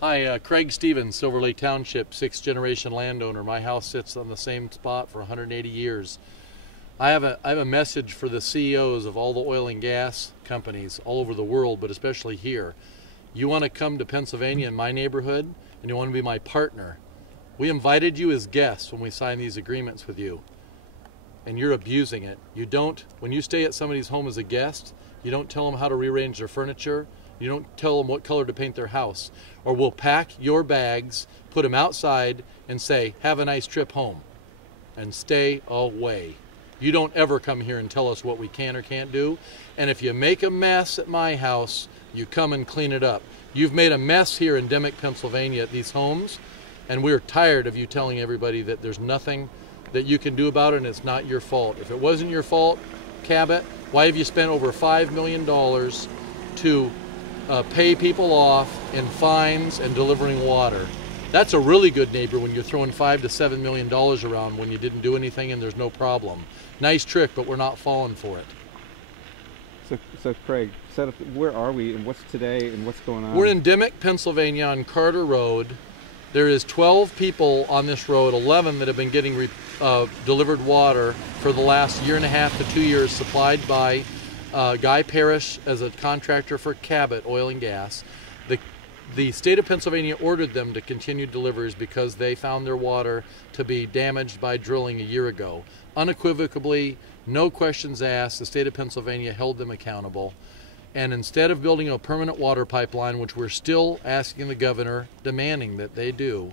Hi, Craig Stevens, Silver Lake Township, 6th generation landowner. My house sits on the same spot for 180 years. I have a message for the CEOs of all the oil and gas companies all over the world, but especially here. You want to come to Pennsylvania in my neighborhood, and you want to be my partner. We invited you as guests when we signed these agreements with you, and you're abusing it. When you stay at somebody's home as a guest, you don't tell them how to rearrange their furniture. You don't tell them what color to paint their house. Or we'll pack your bags, put them outside, and say, have a nice trip home, and stay away. You don't ever come here and tell us what we can or can't do. And if you make a mess at my house, you come and clean it up. You've made a mess here in Dimock, Pennsylvania at these homes, and we're tired of you telling everybody that there's nothing that you can do about it and it's not your fault. If it wasn't your fault, Cabot, why have you spent over $5 million to pay people off in fines and delivering water? That's a really good neighbor when you're throwing $5 to $7 million around when you didn't do anything and there's no problem. Nice trick, but we're not falling for it. So Craig, where are we and what's today and what's going on? We're in Dimock, Pennsylvania on Carter Road. There is 12 people on this road, 11 that have been getting delivered water for the last year and a half to 2 years, supplied by Guy Parrish as a contractor for Cabot Oil and Gas. The state of Pennsylvania ordered them to continue deliveries because they found their water to be damaged by drilling a year ago. Unequivocally, no questions asked, the state of Pennsylvania held them accountable. And instead of building a permanent water pipeline, which we're still asking the governor, demanding that they do,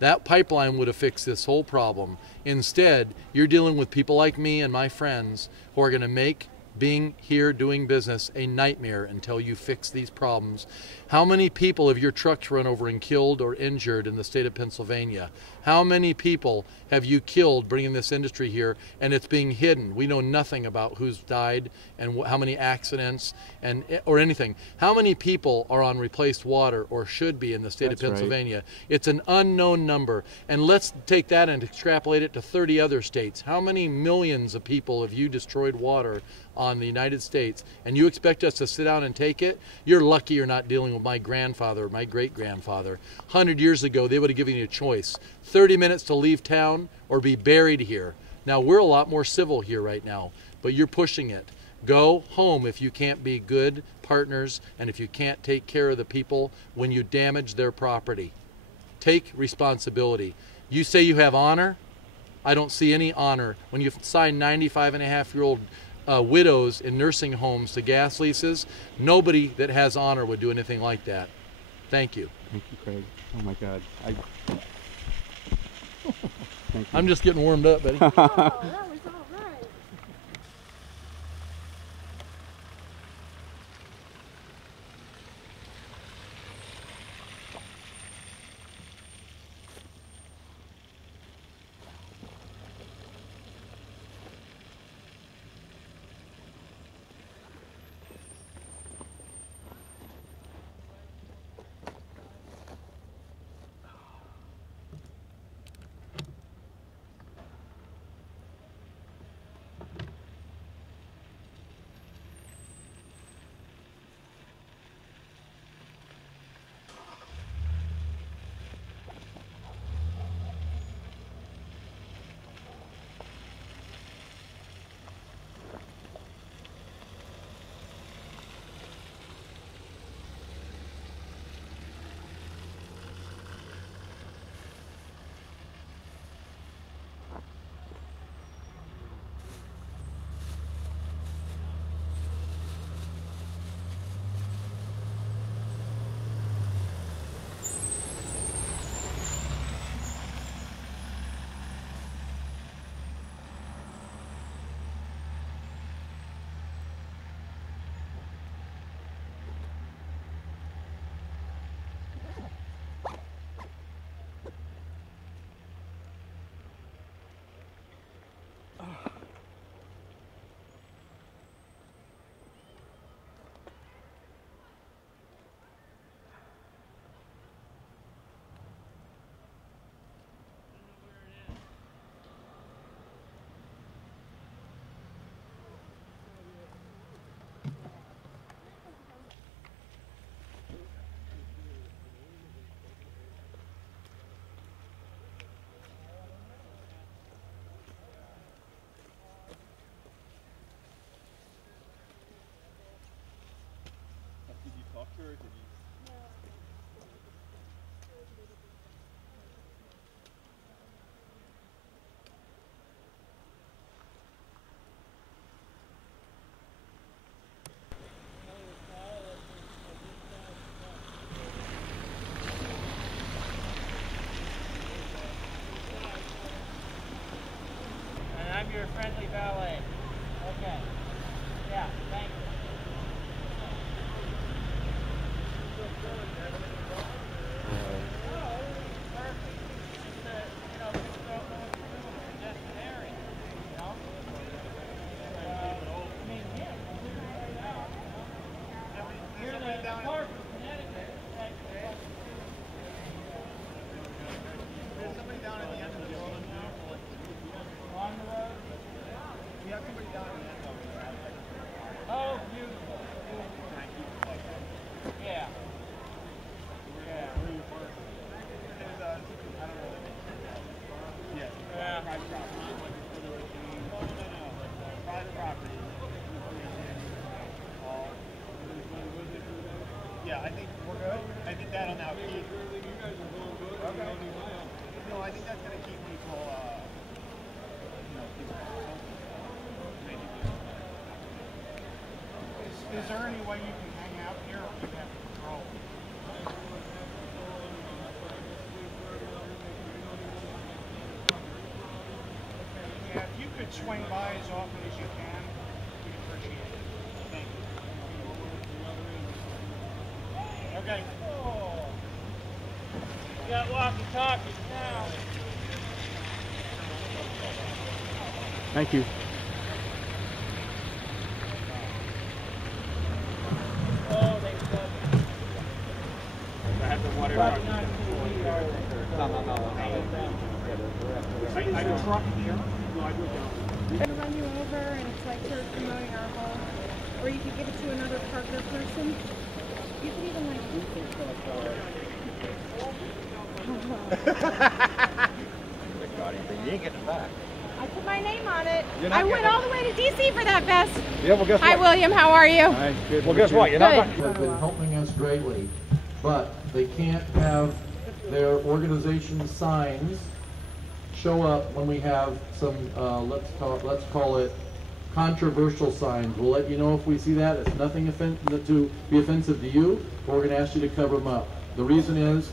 that pipeline would have fixed this whole problem. Instead, you're dealing with people like me and my friends who are going to make being here doing business a nightmare until you fix these problems. How many people have your trucks run over and killed or injured in the state of Pennsylvania? How many people have you killed bringing this industry here and it's being hidden? We know nothing about who's died and how many accidents or anything. How many people are on replaced water or should be in the state of Pennsylvania? Right. It's an unknown number. And let's take that and extrapolate it to 30 other states. How many millions of people have you destroyed water on the United States, and you expect us to sit down and take it? You're lucky you're not dealing with my grandfather or my great-grandfather. 100 years ago, they would have given you a choice. 30 minutes to leave town or be buried here. Now, we're a lot more civil here right now, but you're pushing it. Go home if you can't be good partners and if you can't take care of the people when you damage their property. Take responsibility. You say you have honor? I don't see any honor. When you sign 95-and-a-half-year-old widows in nursing homes to gas leases, nobody that has honor would do anything like that. Thank you. Thank you, Craig. Oh my God. Thank you. I'm just getting warmed up, buddy. Oh, that was all right. And I'm your friendly valet. Okay. Yeah, thank you. Oh, beautiful. Yeah. Yeah. Yeah. Private property. Yeah, I think we're good. I think that'll now keep. Okay. No, I think that's going to keep people, Is there any way you can hang out here or you have to control? Yeah, if you could swing by as often as you can, we'd appreciate it. Thank you. Okay. Oh. You got walkie-talkies now. Thank you. Oh, they said. I have the water. But not No. I can truck here. No, I go down. They run you over and it's like they're promoting our home. Or you could give it to another partner person. You could even like You ain't getting it back. I put my name on it. You're not I went getting all the way to DC for that vest. Yeah, well, guess Hi, what? William. How are you? Hi, good. Well, guess what? You're not. Has been helping us greatly, but they can't have their organization signs show up when we have some let's call it controversial signs. We'll let you know if we see that. It's nothing to be offensive to you, but we're going to ask you to cover them up. The reason is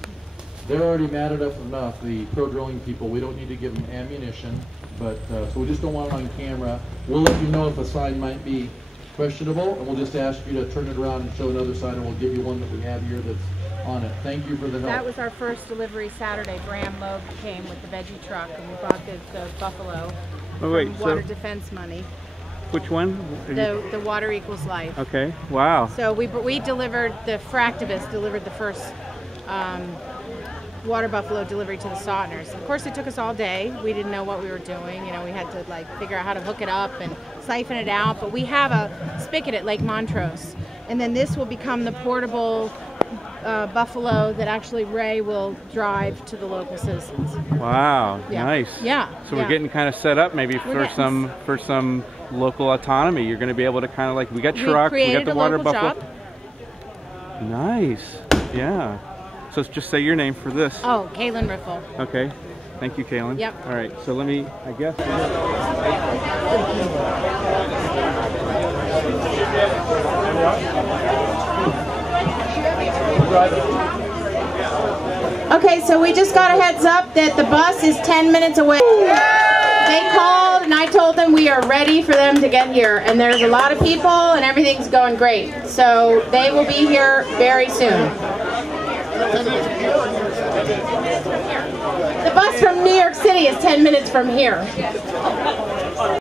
they're already mad at us enough, the pro-drilling people. We don't need to give them ammunition, but so we just don't want it on camera. We'll let you know if a sign might be questionable, and we'll just ask you to turn it around and show another sign, and we'll give you one that we have here that's on it. Thank you for the help. That was our first delivery Saturday. Bram Loeb came with the veggie truck and we bought the buffalo from water defense money. Which one? The Water Equals Life. Okay. Wow. So we delivered, the Fractivist delivered the first water buffalo delivery to the Sotners. Of course, it took us all day. We didn't know what we were doing. You know, we had to like figure out how to hook it up and siphon it out. But we have a spigot at Lake Montrose, and then this will become the portable buffalo that actually Ray will drive to the local citizens. Wow. Yeah. Nice. Yeah. So we're getting kind of set up maybe We're for some local autonomy. You're going to be able to kind of like, we got truck, we got the water buffalo. Job. Nice. Yeah. So just say your name for this. Oh, Calin Riffle. Okay. Thank you, Calin. Yep. All right. So let me, I guess. Okay, so we just got a heads up that the bus is 10 minutes away. They called and I told them we are ready for them to get here, and there's a lot of people and everything's going great. So they will be here very soon. The bus from New York City is 10 minutes from here.